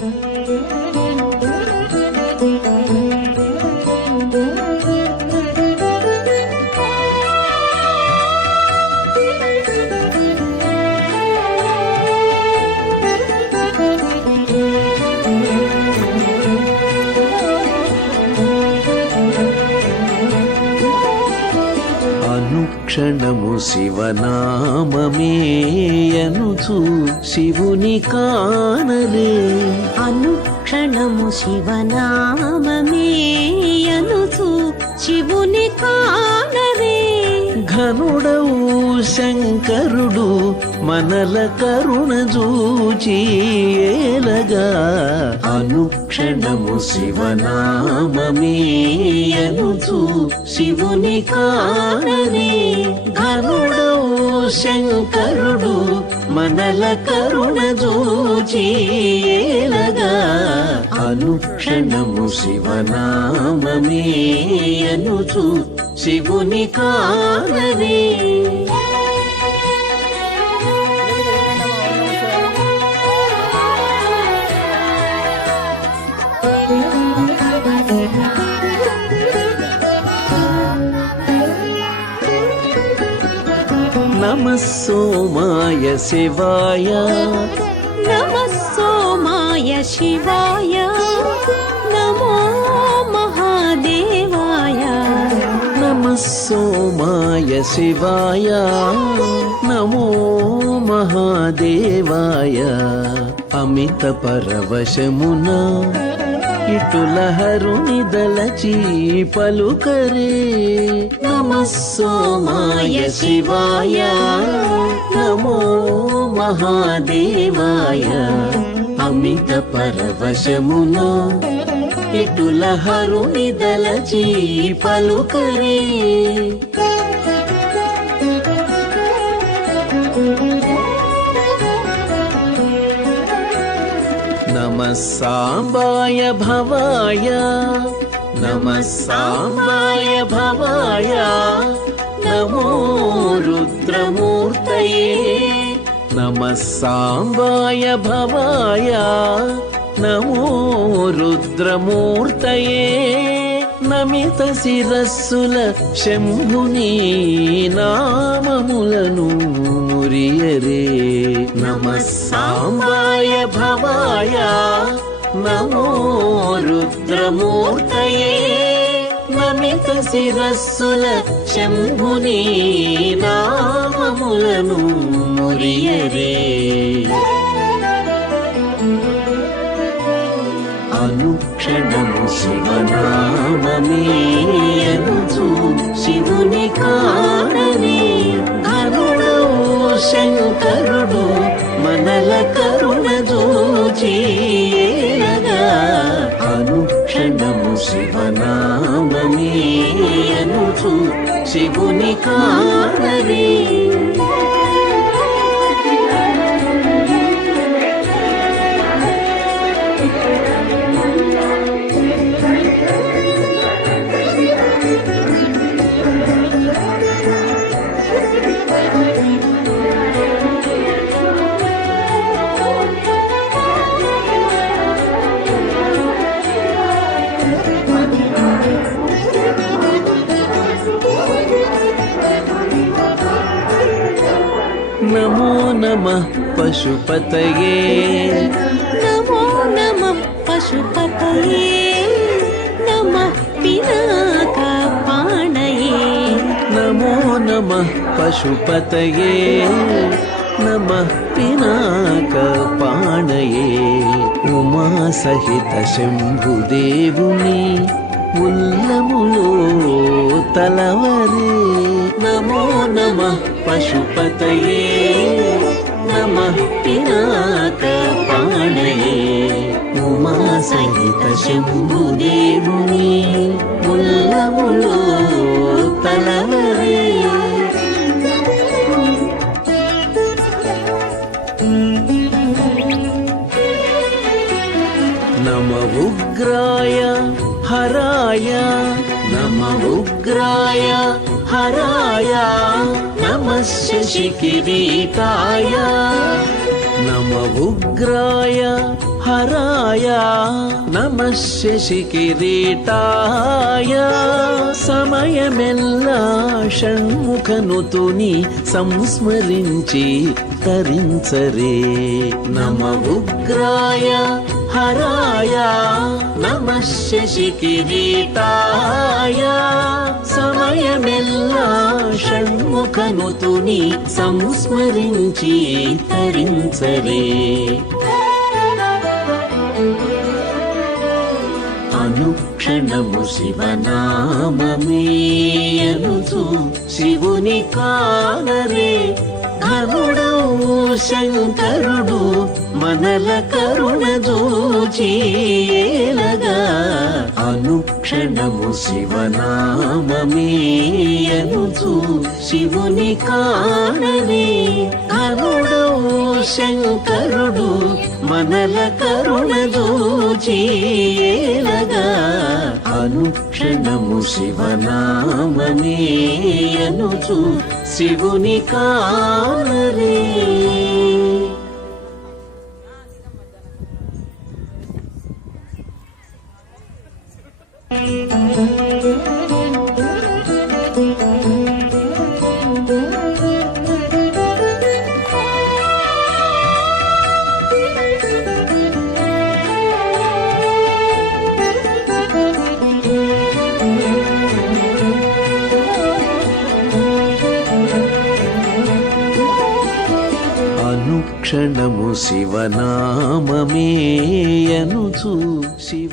అనుక్షణము శివనామమే అనుచు శివుని కానరే. అనుక్షణము శివనామమే అనుచు శివుని కానరే. ఘనుడవు శంకరుడు మనల కరుణ చూచి ఏలగా. అనుక్షణము శివనామమే అనుచు శివుని కానరే. ఘనుడవు శంకరుడు మనల కరుణ చూచి ఏలగా. అనుక్షణము శివనామమే అనుచు శివుని కానరే. నమః సోమాయ శివాయ. నమః సోమాయ శివాయ. నమో మహాదేవాయ. నమః సోమాయ శివాయ. నమో మహాదేవాయ. అమిత పరవశమున ఇటుల హరుని దలచి పలుకరే. నమః సోమాయ శివాయ. నమో మహాదేవాయ. అమిత పరవశమున ఇటుల హరుని దలచి పలుకరే. నమః సాంబాయ భవాయ. నమః సాంబాయ భవాయ. నమో రుద్రమూర్తయే. నమః సాంబాయ భవాయ. నమో రుద్రమూర్తయే. నమిత శిరస్సుల శంభుని నామములను మురియరే. నమః సాంబాయ భవాయ. నమో రుద్రమూర్తయే. నమిత శిరస్సుల శంభుని నామములను మురియరే. అనుక్షణము శివనామమే అనుచు శివుని కానరే. ఘనుడవు శంకరుడు మనల కరుణ చూచి ఏలగా. అనుక్షణము శివనామమే అనుచు శివుని కానరే. నమో నమః పశుపతయే. నమో నమః పశుపతయే. నమః పినాకపాణయే. నమో నమః పశుపతయే. నమః పినాకపాణయే. ఉమా సహిత శంభుదేవుని ఉల్లములో తలవరే. నమో నమః పశుపతయే. నమః పినాకపాణయే. ఉమా సహిత శంభుదేవుని ఉల్లములో తలవరే. నమ ఉగ్రాయ హరాయ. నమ ఉగ్రాయ హరాయ. నమః శశికిరీటాయ. నమ ఉగ్రాయ హరాయ నమః శశికిరీటాయ సమయమెల్లా షణ్ముఖనుతుని సంస్మరించి తరించరే నమ ఉగ్రాయ హరాయ నమః శశికిరీటాయ సమయమెల్లా షణ్ముఖనుతుని సంస్మరించి తరించరే అనుక్షణము శివనామమేయనుచు శివుని కానరే ఘనుడవు శంకరుడు మనల కరుణ జూచేలగా అనుక్షణము శివనామమేయనుచు శివుని కానరే ఘనుడవు శంకరుడు మనల కరుణ జూచేలగా అనుక్షణము శివనామమేయనుచు శివుని కానరే అనుక్షణము శివనామమేయనుచు శివ